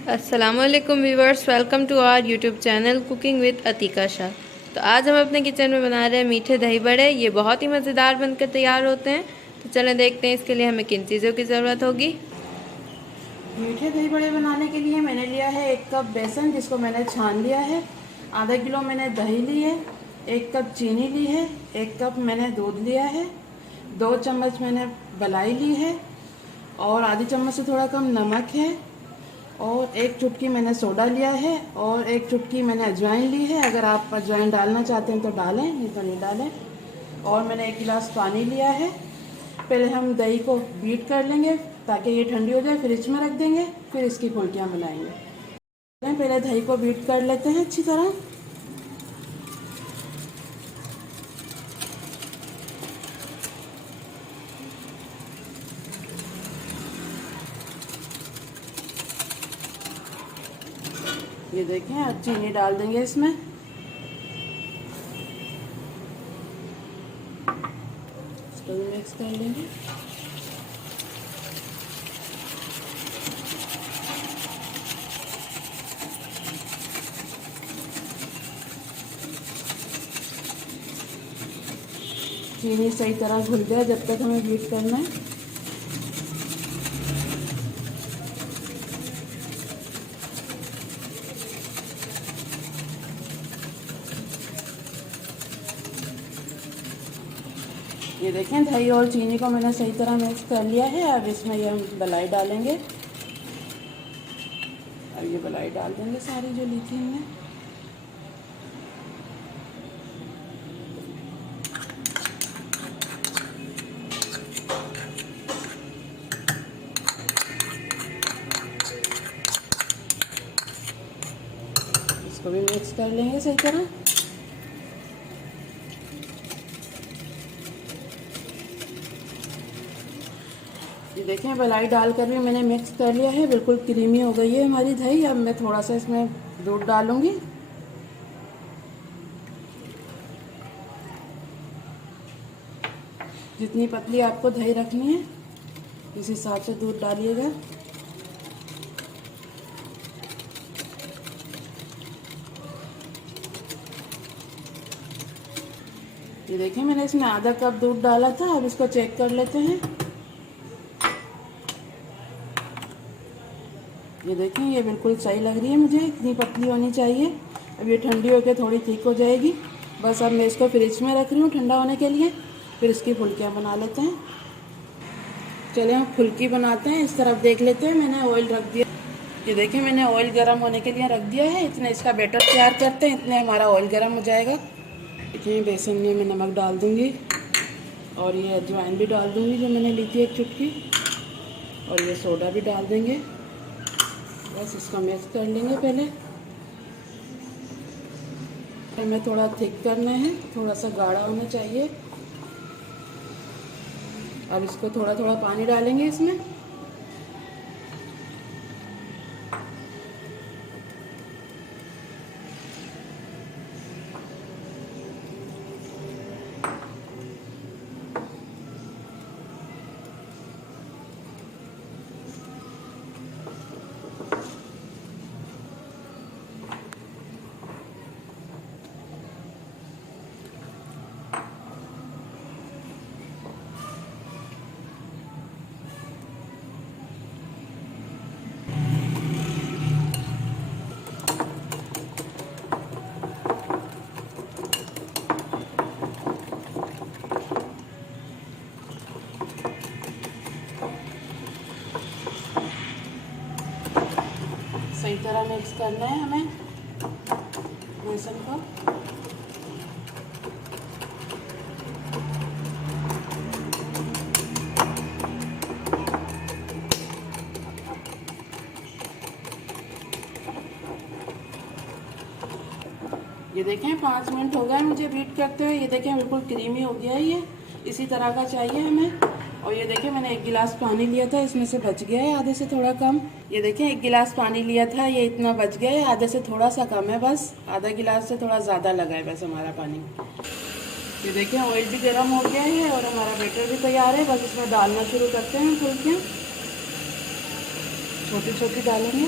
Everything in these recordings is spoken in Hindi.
अस्सलामुअलैकुम viewers, welcome to our YouTube channel cooking with Atika Shah. तो आज हम अपने किचन में बना रहे हैं मीठे दही बड़े। ये बहुत ही मज़ेदार बनकर तैयार होते हैं। तो चलें देखते हैं इसके लिए हमें किन चीज़ों की ज़रूरत होगी। मीठे दही बड़े बनाने के लिए मैंने लिया है 1 कप बेसन, जिसको मैंने छान लिया है। आधा किलो मैंने दही ली है, 1 कप चीनी ली है, 1 कप मैंने दूध लिया है, 2 चम्मच मैंने मलाई ली है और आधी चम्मच से थोड़ा कम नमक है और 1 चुटकी मैंने सोडा लिया है और 1 चुटकी मैंने अजवाइन ली है। अगर आप अजवाइन डालना चाहते हैं तो डालें, नहीं तो नहीं डालें। और मैंने 1 गिलास पानी लिया है। पहले हम दही को बीट कर लेंगे ताकि ये ठंडी हो जाए, फ्रिज में रख देंगे, फिर इसकी फुल्कियाँ बनाएंगे। पहले दही को बीट कर लेते हैं अच्छी तरह। ये देखें, अब चीनी डाल देंगे इसमें। इसको भी मिक्स कर लेंगे। चीनी सही तरह घुल जाए जब तक हमें बीट करना है। ये देखें, दही और चीनी को मैंने सही तरह मिक्स कर लिया है। अब इसमें ये हम मलाई डालेंगे। अब ये मलाई डाल देंगे सारी जो ली थी हमने। इसको भी मिक्स कर लेंगे सही तरह। ये देखें, मलाई डालकर भी मैंने मिक्स कर लिया है। बिल्कुल क्रीमी हो गई है हमारी दही। अब मैं थोड़ा सा इसमें दूध डालूंगी। जितनी पतली आपको दही रखनी है इस हिसाब से दूध डालिएगा। ये देखें, मैंने इसमें आधा कप दूध डाला था। अब इसको चेक कर लेते हैं। ये देखें, ये बिल्कुल सही लग रही है मुझे, इतनी पतली होनी चाहिए। अब ये ठंडी होकर थोड़ी थिक हो जाएगी। बस अब मैं इसको फ्रिज में रख रही हूँ ठंडा होने के लिए, फिर इसकी फुल्कियाँ बना लेते हैं। चलिए हम फुल्की बनाते हैं। इस तरफ देख लेते हैं, मैंने ऑयल रख दिया। ये देखें, मैंने ऑयल गर्म होने के लिए रख दिया है। इतने इसका बैटर तैयार करते हैं, इतने हमारा ऑयल गर्म हो जाएगा। इतने बेसन में मैं नमक डाल दूँगी और ये अजवाइन भी डाल दूँगी जो मैंने ली थी 1 चुटकी, और ये सोडा भी डाल देंगे। बस इसका मिक्स कर लेंगे पहले। हमें थोड़ा थिक करना है, थोड़ा सा गाढ़ा होना चाहिए। अब इसको थोड़ा थोड़ा पानी डालेंगे इसमें। सही तरह मिक्स करना है हमें बेसन को। ये देखें, 5 मिनट हो गए मुझे बीट करते हुए। ये देखें, बिल्कुल क्रीमी हो गया है ये। इसी तरह का चाहिए हमें। और ये देखें, मैंने 1 गिलास पानी लिया था, इसमें से बच गया है आधे से थोड़ा कम। ये देखें, 1 गिलास पानी लिया था, ये इतना बच गया है, आधे से थोड़ा सा कम है। बस आधा गिलास से थोड़ा ज़्यादा लगा है बस हमारा पानी। ये देखें, ऑयल भी गर्म हो गया है और हमारा बैटर भी तैयार है। बस इसमें डालना शुरू करते हैं फुल्कियाँ। छोटी छोटी डालेंगे।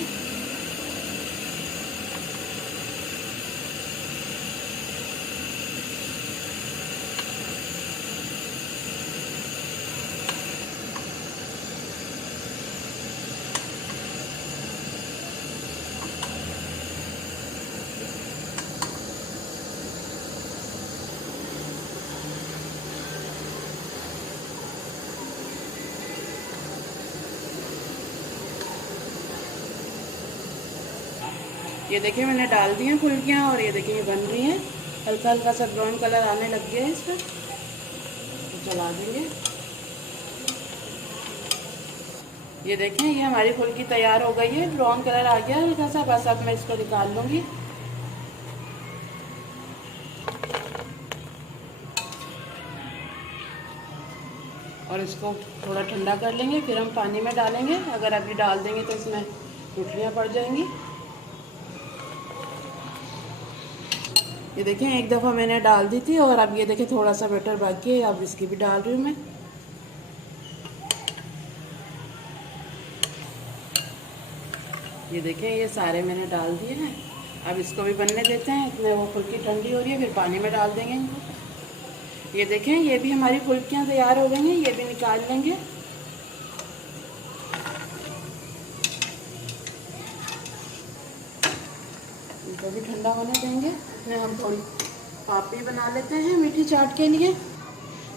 ये देखिए मैंने डाल दी हैं फुल्कियाँ और ये देखिए ये बन रही हैं। हल्का हल्का सा ब्राउन कलर आने लग गया है इसका, तो चला देंगे। ये देखें ये हमारी फुल्की तैयार हो गई है, ब्राउन कलर आ गया हल्का सा। बस अब मैं इसको निकाल लूँगी। और इसको थोड़ा ठंडा कर लेंगे, फिर हम पानी में डालेंगे। अगर अभी डाल देंगे तो इसमें गुठलियाँ पड़ जाएंगी। ये देखें एक दफ़ा मैंने डाल दी थी और अब ये देखें थोड़ा सा बैटर बाकी है, अब इसकी भी डाल रही हूँ मैं। ये देखें ये सारे मैंने डाल दिए हैं। अब इसको भी बनने देते हैं, इसमें वो फुल्की ठंडी हो रही है, फिर पानी में डाल देंगे इनको। ये देखें ये भी हमारी फुल्कियाँ तैयार हो गई हैं, ये भी निकाल लेंगे। इनको भी ठंडा होने देंगे। इसमें हम थोड़ी पापड़ी बना लेते हैं मीठी चाट के लिए।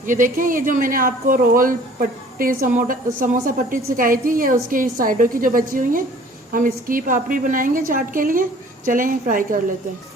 ये देखें ये जो मैंने आपको रोल पट्टी समोसा पट्टी सिखाई थी, ये उसके साइडों की जो बची हुई है, हम इसकी पापड़ी बनाएंगे चाट के लिए। चलें ये फ्राई कर लेते हैं।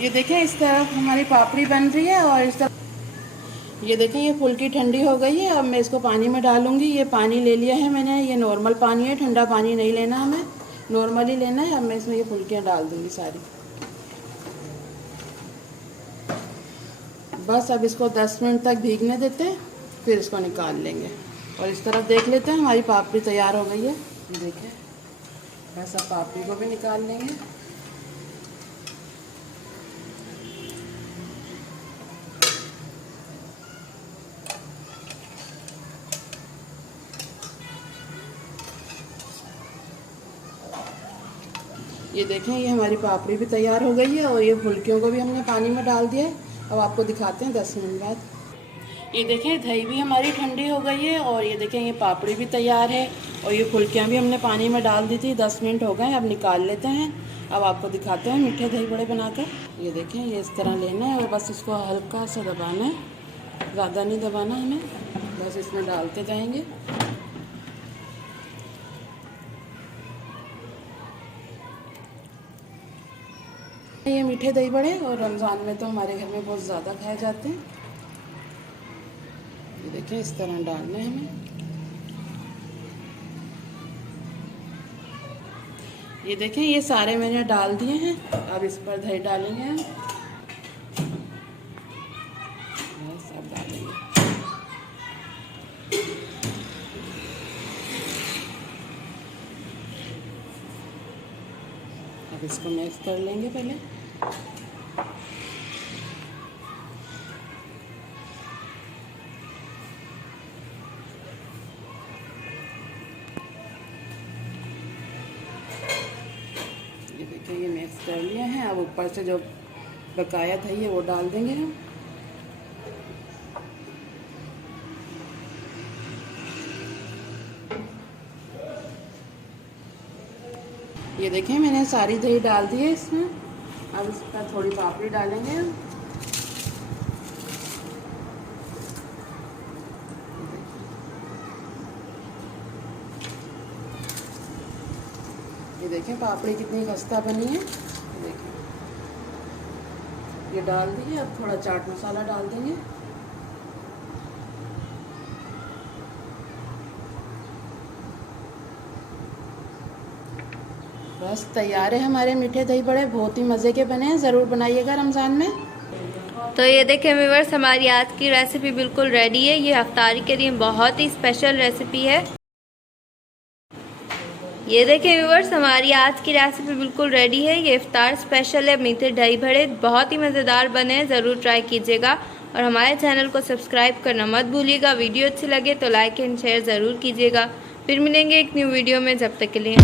ये देखें इस तरफ हमारी पापड़ी बन रही है और इस तरफ ये देखें ये फुल्की ठंडी हो गई है। अब मैं इसको पानी में डालूंगी। ये पानी ले लिया है मैंने, ये नॉर्मल पानी है, ठंडा पानी नहीं लेना हमें, नॉर्मल ही लेना है। अब मैं इसमें ये फुल्कियाँ डाल दूंगी सारी। बस अब इसको 10 मिनट तक भीगने देते हैं, फिर इसको निकाल लेंगे। और इस तरफ देख लेते हैं हमारी पापड़ी तैयार हो गई है। देखिए बस अब पापड़ी को भी निकाल लेंगे। ये देखें ये हमारी पापड़ी भी तैयार हो गई है और ये फुल्कियों को भी हमने पानी में डाल दिया है। अब आपको दिखाते हैं 10 मिनट बाद। ये देखें दही भी हमारी ठंडी हो गई है और ये देखें ये पापड़ी भी तैयार है और ये फुल्कियाँ भी हमने पानी में डाल दी थी। 10 मिनट हो गए, अब निकाल लेते हैं। अब आपको दिखाते हैं मीठे दही बड़े बनाकर। ये देखें ये इस तरह लेना है और बस इसको हल्का सा दबाना है, ज़्यादा नहीं दबाना हमें, बस इसमें डालते जाएंगे। ये मीठे दही बड़े और रमज़ान में तो हमारे घर में बहुत ज़्यादा खाए जाते हैं। ये देखें इस तरह डालना है हमें। ये देखें ये सारे मैंने डाल दिए हैं। अब इस पर दही डालेंगे हम, बस अब डालेंगे। अब इसको मिक्स कर लेंगे पहले। ये देखिए ये मिक्स कर लिया है। अब ऊपर से जो बकाया दही है वो डाल देंगे हम। ये देखें मैंने सारी दही डाल दी है इसमें। अब इस पर थोड़ी पापड़ी डालेंगे हम। ये देखें पापड़ी कितनी खस्ता बनी है। ये देखें ये डाल दी है। अब थोड़ा चाट मसाला डाल देंगे। बस तैयार है हमारे मीठे दही बड़े, बहुत ही मज़े के बने हैं। ज़रूर बनाइएगा रमज़ान में। तो ये देखें व्यूअर्स हमारी आज की रेसिपी बिल्कुल रेडी है। ये इफ्तारी के लिए बहुत ही स्पेशल रेसिपी है। ये देखें व्यूअर्स हमारी आज की रेसिपी बिल्कुल रेडी है। ये इफ्तार स्पेशल है, मीठे दही बड़े बहुत ही मज़ेदार बने हैं। ज़रूर ट्राई कीजिएगा और हमारे चैनल को सब्सक्राइब करना मत भूलिएगा। वीडियो अच्छी लगे तो लाइक एंड शेयर ज़रूर कीजिएगा। फिर मिलेंगे एक न्यू वीडियो में, जब तक के लिए।